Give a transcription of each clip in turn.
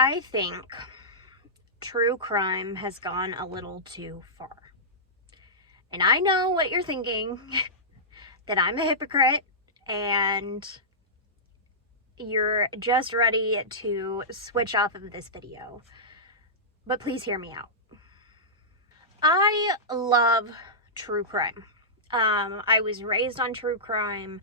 I think true crime has gone a little too far. And I know what you're thinking, that I'm a hypocrite and you're just ready to switch off of this video. But please hear me out. I love true crime. I was raised on true crime.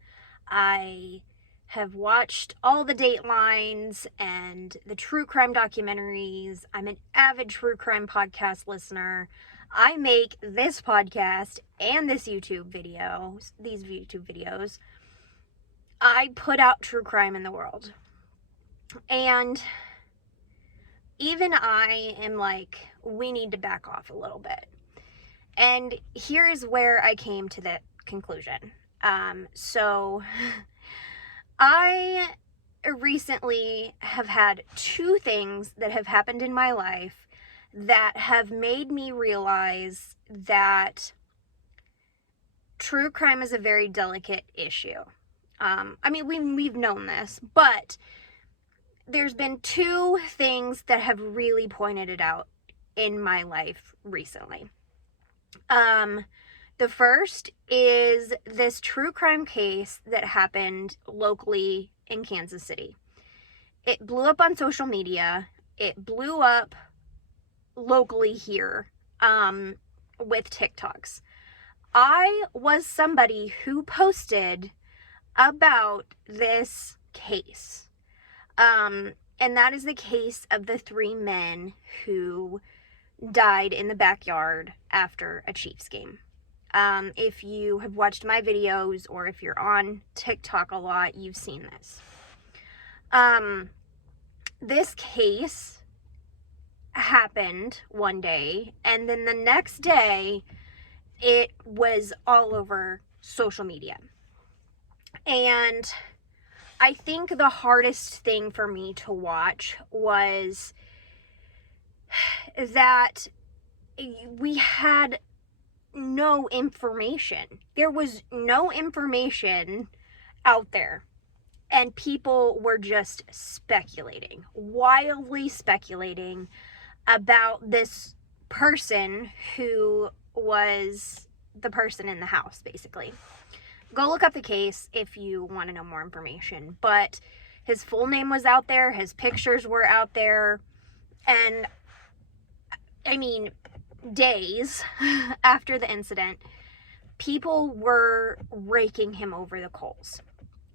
I have watched all the Datelines and the true crime documentaries. I'm an avid true crime podcast listener. I make this podcast and these YouTube videos. I put out true crime in the world. And even I am like, we need to back off a little bit. And here's where I came to that conclusion. So I recently have had two things that have happened in my life that have made me realize that true crime is a very delicate issue. We've known this, but there's been two things that have really pointed it out in my life recently. The first is this true crime case that happened locally in Kansas City. It blew up on social media. It blew up locally here, with TikToks. I was somebody who posted about this case. And that is the case of the three men who died in the backyard after a Chiefs game. If you have watched my videos or if you're on TikTok a lot, you've seen this. This case happened one day, and then the next day it was all over social media. And I think the hardest thing for me to watch was that we had no information. There was no information out there. And people were just speculating, wildly speculating about this person who was the person in the house, basically. Go look up the case if you want to know more information. But his full name was out there. His pictures were out there. And days after the incident, people were raking him over the coals.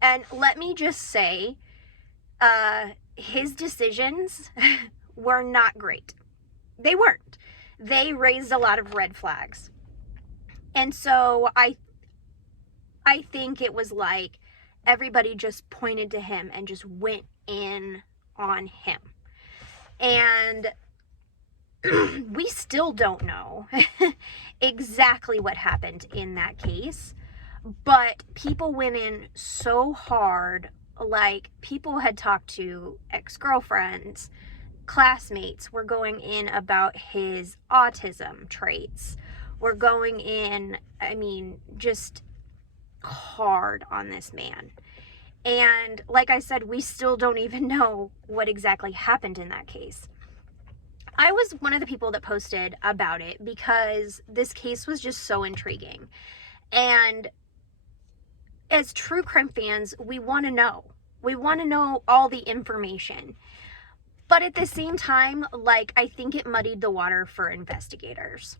And let me just say, his decisions were not great. They weren't. They raised a lot of red flags. And so I think it was like everybody just pointed to him and just went in on him. And we still don't know exactly what happened in that case, but people went in so hard. Like, people had talked to ex-girlfriends, classmates were going in about his autism traits. We're going in, just hard on this man. And like I said, we still don't even know what exactly happened in that case. I was one of the people that posted about it because this case was just so intriguing. And as true crime fans, we want to know. We want to know all the information. But at the same time, I think it muddied the water for investigators.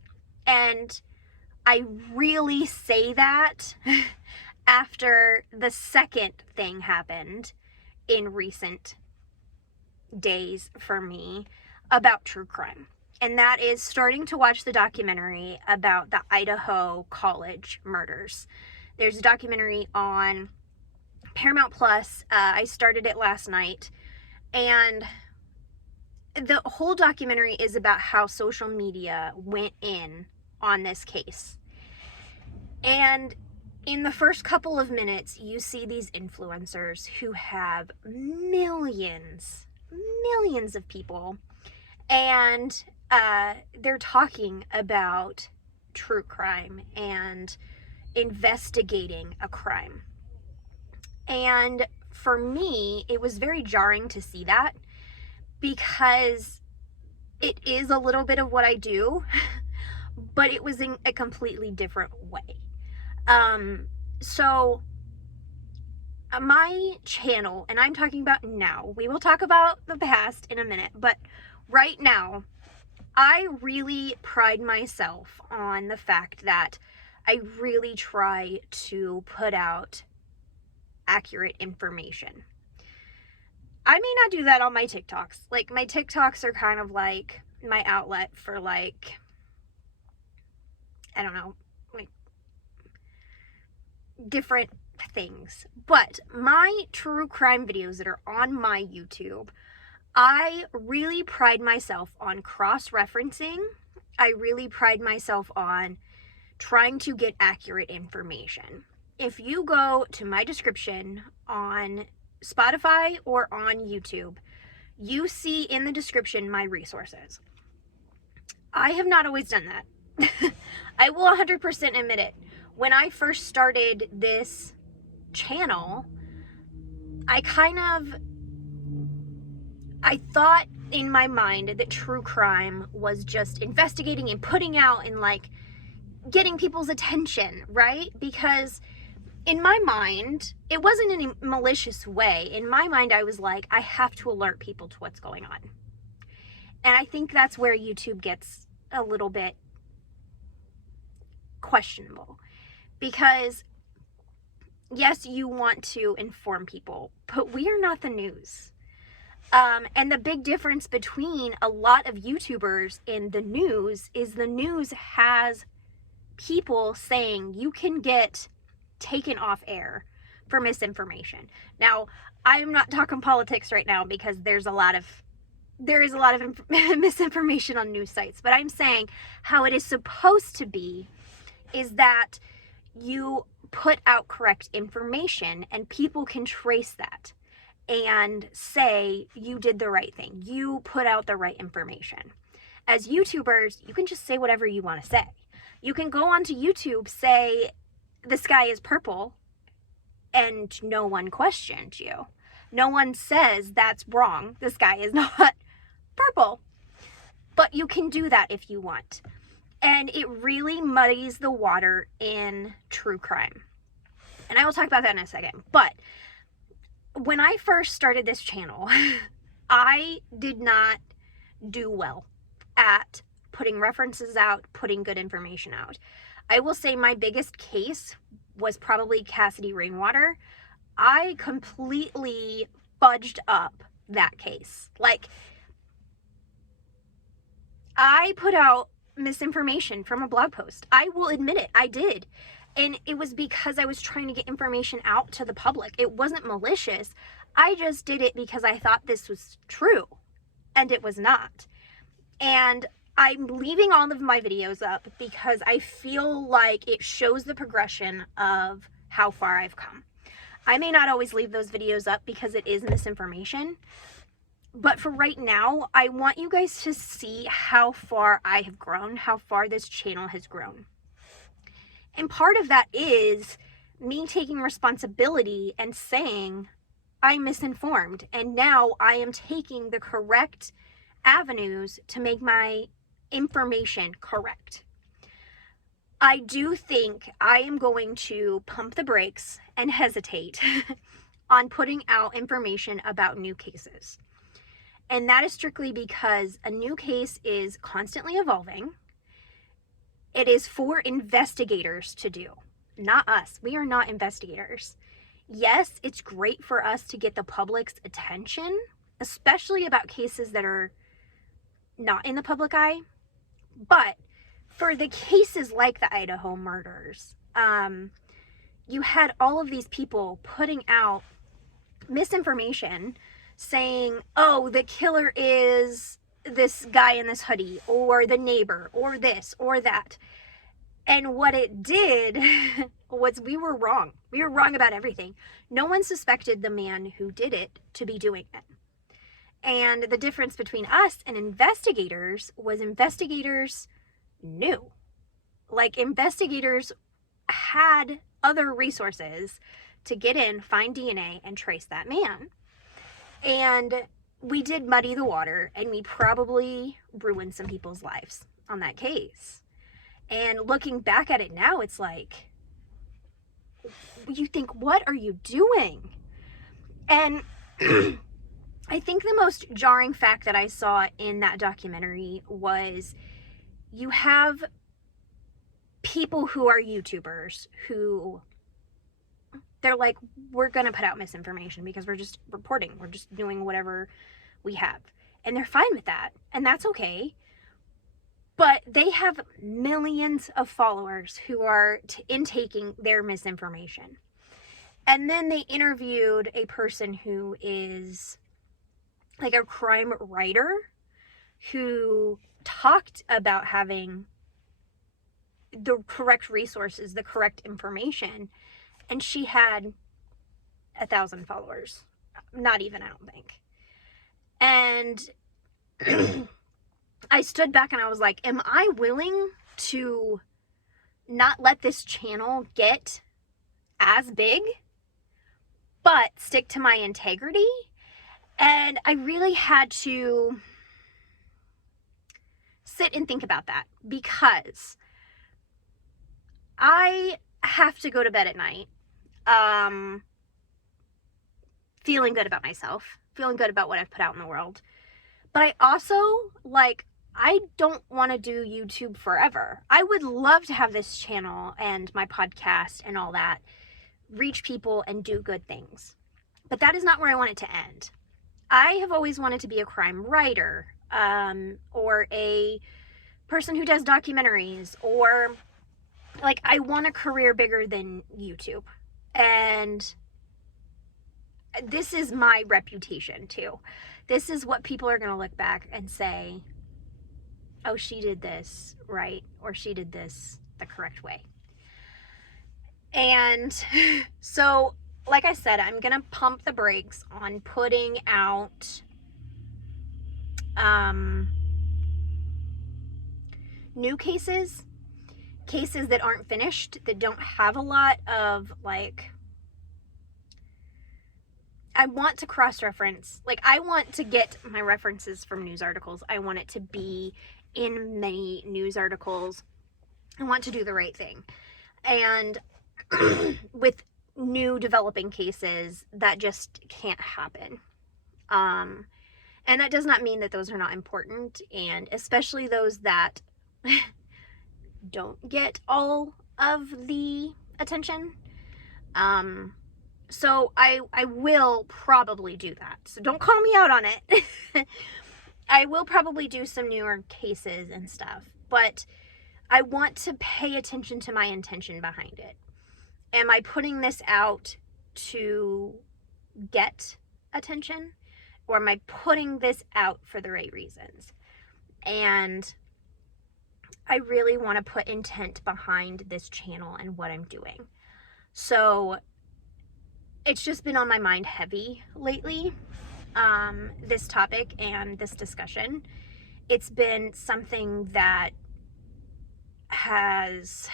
And I really say that after the second thing happened in recent days for me about true crime. And that is starting to watch the documentary about the Idaho college murders. There's a documentary on Paramount Plus. I started it last night. And the whole documentary is about how social media went in on this case. And in the first couple of minutes, you see these influencers who have millions of people. And they're talking about true crime and investigating a crime. And for me, it was very jarring to see that because it is a little bit of what I do, but it was in a completely different way. So my channel, and I'm talking about now, we will talk about the past in a minute, but right now, I really pride myself on the fact that I really try to put out accurate information. I may not do that on my TikToks. Like, my TikToks are kind of like my outlet for, like, I don't know, like, different things. But my true crime videos that are on my YouTube, I really pride myself on cross-referencing. I really pride myself on trying to get accurate information. If you go to my description on Spotify or on YouTube, you see in the description my resources. I have not always done that. I will 100% admit it. When I first started this channel, I thought in my mind that true crime was just investigating and putting out and, like, getting people's attention, right? Because in my mind, it wasn't in a malicious way. In my mind, I was like, I have to alert people to what's going on. And I think that's where YouTube gets a little bit questionable. Because, yes, you want to inform people, but we are not the news. And the big difference between a lot of YouTubers and the news is the news has people saying you can get taken off air for misinformation. Now, I'm not talking politics right now because there is a lot of misinformation on news sites, but I'm saying how it is supposed to be is that you put out correct information and people can trace that and say you did the right thing. You put out the right information. As YouTubers, you can just say whatever you want to say. You can go onto YouTube, say the sky is purple, and no one questions you. No one says that's wrong. The sky is not purple. But you can do that if you want. And it really muddies the water in true crime. And I will talk about that in a second. But when I first started this channel, I did not do well at putting references out, putting good information out. I will say my biggest case was probably Cassidy Rainwater. I completely fudged up that case. Like, I put out misinformation from a blog post. I will admit it, I did. And it was because I was trying to get information out to the public. It wasn't malicious. I just did it because I thought this was true. And it was not. And I'm leaving all of my videos up because I feel like it shows the progression of how far I've come. I may not always leave those videos up because it is misinformation. But for right now, I want you guys to see how far I have grown, how far this channel has grown. And part of that is me taking responsibility and saying, I'm misinformed. And now I am taking the correct avenues to make my information correct. I do think I am going to pump the brakes and hesitate on putting out information about new cases. And that is strictly because a new case is constantly evolving. It is for investigators to do, not us. We are not investigators. Yes, it's great for us to get the public's attention, especially about cases that are not in the public eye. But for the cases like the Idaho murders, you had all of these people putting out misinformation saying, oh, the killer is this guy in this hoodie, or the neighbor, or this, or that. And what it did was we were wrong. We were wrong about everything. No one suspected the man who did it to be doing it. And the difference between us and investigators was investigators knew. Like, investigators had other resources to get in, find DNA, and trace that man. And we did muddy the water, and we probably ruined some people's lives on that case. And looking back at it now, it's like, you think, what are you doing? And I think the most jarring fact that I saw in that documentary was you have people who are YouTubers who they're like, we're going to put out misinformation because we're just reporting. We're just doing whatever we have. And they're fine with that. And that's okay. But they have millions of followers who are intaking their misinformation. And then they interviewed a person who is like a crime writer who talked about having the correct resources, the correct information. And she had 1,000 followers. Not even, I don't think. And I stood back and I was like, am I willing to not let this channel get as big, but stick to my integrity? And I really had to sit and think about that, because I have to go to bed at night feeling good about myself, feeling good about what I've put out in the world. But I also, like, I don't want to do YouTube forever. I would love to have this channel and my podcast and all that reach people and do good things. But that is not where I want it to end. I have always wanted to be a crime writer, or a person who does documentaries, or like, I want a career bigger than YouTube. And this is my reputation too. This is what people are going to look back and say, oh, she did this right, or she did this the correct way. And so, like I said, I'm going to pump the brakes on putting out new cases that aren't finished, that don't have a lot of, like, I want to cross-reference. Like, I want to get my references from news articles. I want it to be in many news articles. I want to do the right thing. And with new developing cases, that just can't happen. And that does not mean that those are not important, and especially those that don't get all of the attention. So I will probably do that. So don't call me out on it. I will probably do some newer cases and stuff, but I want to pay attention to my intention behind it. Am I putting this out to get attention, or am I putting this out for the right reasons? And I really want to put intent behind this channel and what I'm doing. So it's just been on my mind heavy lately, this topic and this discussion. It's been something that has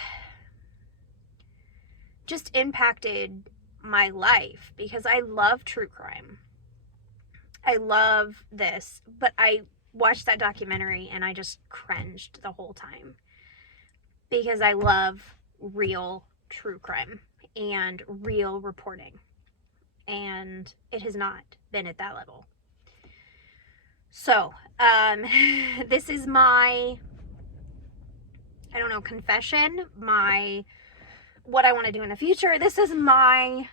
just impacted my life, because I love true crime. I love this, but I watched that documentary and I just cringed the whole time, because I love real true crime and real reporting, and it has not been at that level. So this is my, I don't know, confession, what I want to do in the future. This is my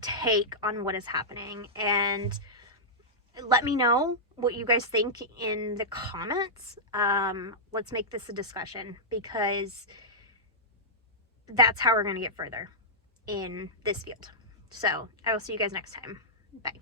take on what is happening, and let me know what you guys think in the comments. Let's make this a discussion, because that's how we're going to get further in this field. So I will see you guys next time. Bye.